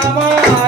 আমার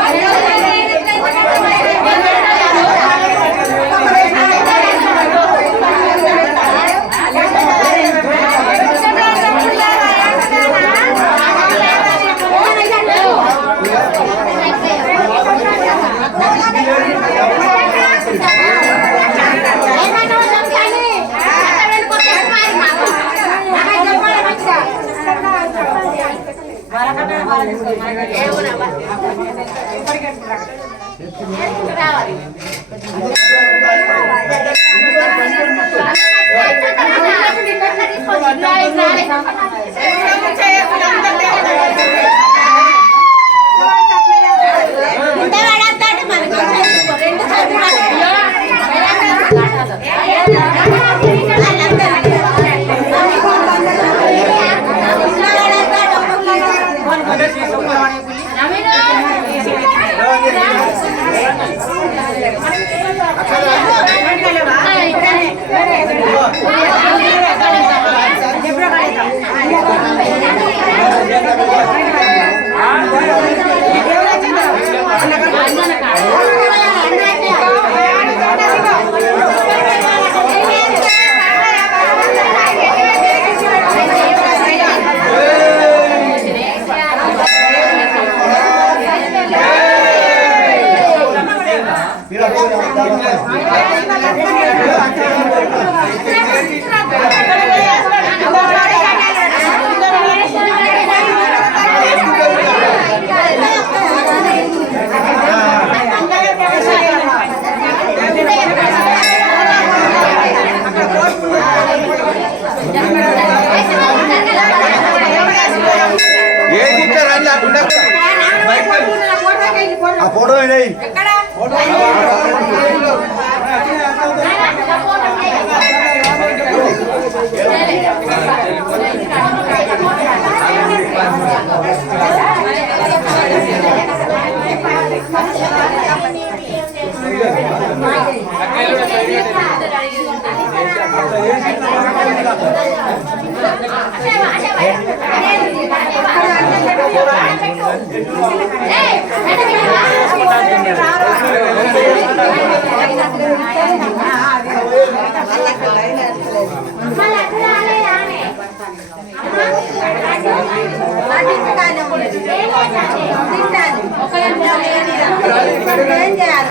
ఏం చేయాలి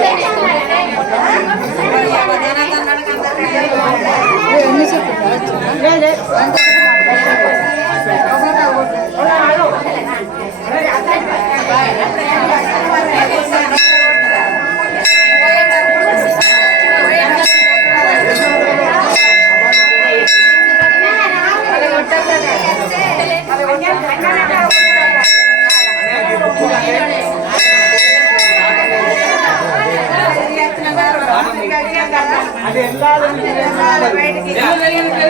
उन्नीस सौ